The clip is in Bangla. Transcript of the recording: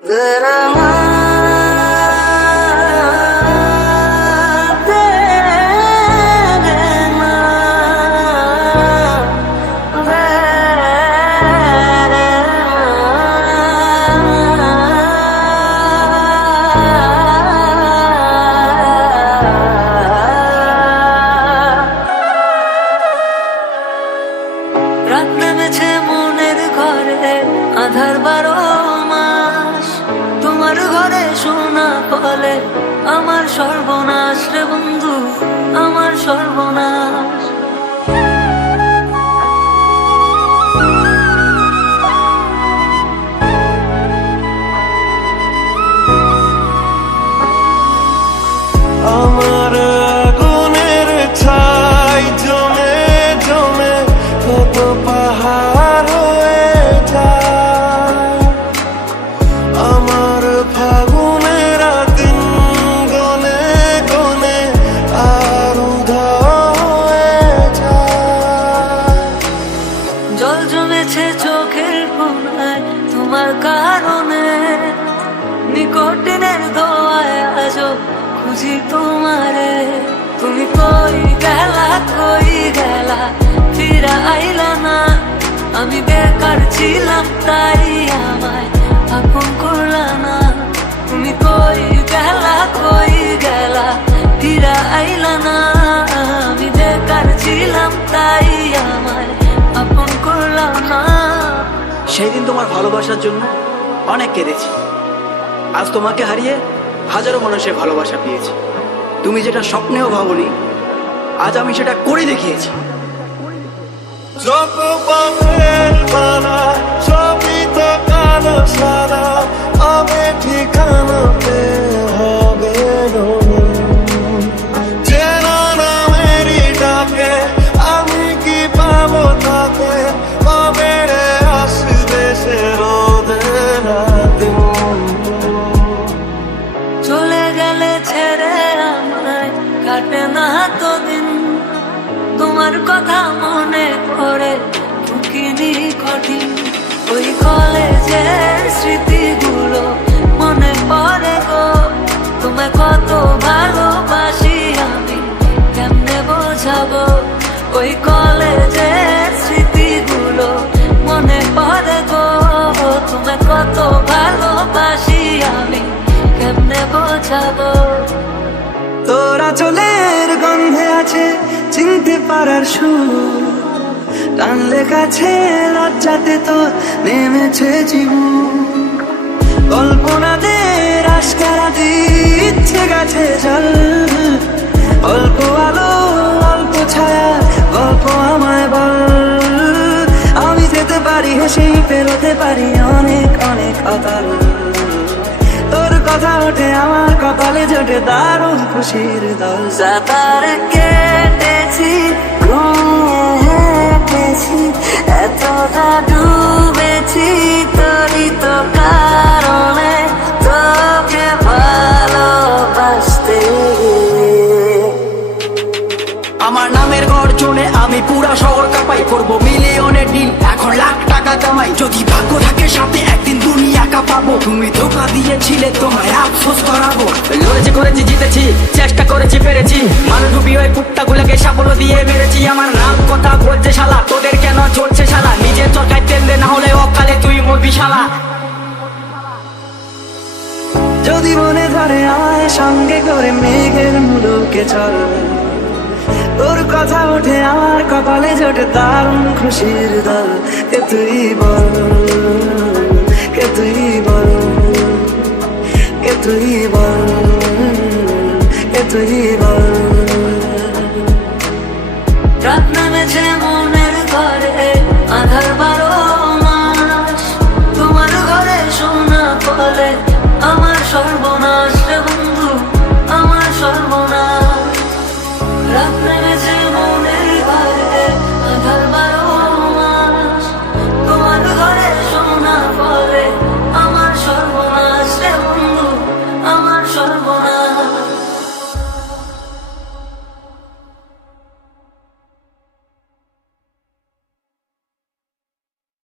রাত নেমেছে মনের ঘরে আধার 12 মাস, তোমার ঘরে শোনা বলে আমার সর্বনাশ রে বন্ধু, আমার সর্বনাশ। আমার আগুনের ছাই জমে জমে কত পাহাড় হয়ে যায়। আমার ফাগুনের দিন গনে গনে আর উধাও হয়ে যায়। জল জমেছে চোখের কোণায় তোমার কারণে, নিকটিনের দোয়ায় আজও খুঁজি তোমারে। তুমি কই গেলা ফিরা আইলা না, আমি বেকার ছিলাম তাই আমায় আপন করলা না। তুমি কই গেলা ফিরা আইলা না, আমি বেকার ছিলাম তাই আমায় আপন করলা না। সেদিন তোমার ভালোবাসার জন্য অনেক কেঁদেছি, আজ তোমাকে হারিয়ে হাজারো মানুষের ভালোবাসা পেয়েছি। তুমি যেটা স্বপ্নেও ভাবনি, আজ আমি সেটা করে দেখিয়েছি। যত পাপের বানা সবই তো কালো সারা, আমি ঠিকানা পেয়ে হবে যে নামেরই ডাকে, আমি কি পাবো তাকে, কবে রে আসবে সে রোদের দিন। চলে গেলে ছেড়ে আমায় কাটে না তো দিন, তোমার কথা মনে করে ঢুকিনি কঠিন। ওই কলেজের স্মৃতিগুলো মনে পড়ে গো, তোমায় কত ভালোবাসি আমি কেমনে বোঝাবো। ওই কলেজের স্মৃতিগুলো মনে পড়ে গো, তোমায় কত ভালোবাসি আমি কেমনে বোঝাবো। তোরা চলের গন্ধে আছে চিনতে পারার সুর, টানলে কাছে লজ্জাতে তোর নেমেছে জীবন। কল্পনাদের আশকারা দিচ্ছে গাছে জল, অল্প আলো অল্প ছায়া গল্প আমায় বল। আমি যেতে পারি হেসেই পেরোতে পারি অনেক অনেক অতল। তোর কথা ওঠে আমার কপালে জোটে দারুণ খুশির দল। সাঁতার কেটেছি হেঁটেছি এতটা ডুবেছি তোরই তো কারণে, তোকে ভালোবাসতে। আমার নামের গর্জনে আমি পুরা শহর কাঁপাই, করবো মিলিয়নের ডিল এখন লাখ টাকা কামাই। যদি ভাগ্য থাকে সাথে একদিন দুনিয়া কাঁপাবো, তুমি ধোকা দিয়েছিলে তোমায় আফসোস করাবো। লড়েছি করেছি জিতেছি চেষ্টা করেছি পেরেছি, মানুষ ডুবি ওই কুত্তা গুলোকে সাপড় দিয়ে মেরেছি। আমার নাম কথা বলছে শালা, তোদের কেন চলছে শালা, নিজের চরকায় তেল দে না হলে অকালে তুই মরবি শালা। যদি মনে ধরে আমায় সঙ্গে করে মেঘের মুলুকে চল, তোর কথা ওঠে আমার কপালে জোটে দারুণ খুশির দল। তুই বল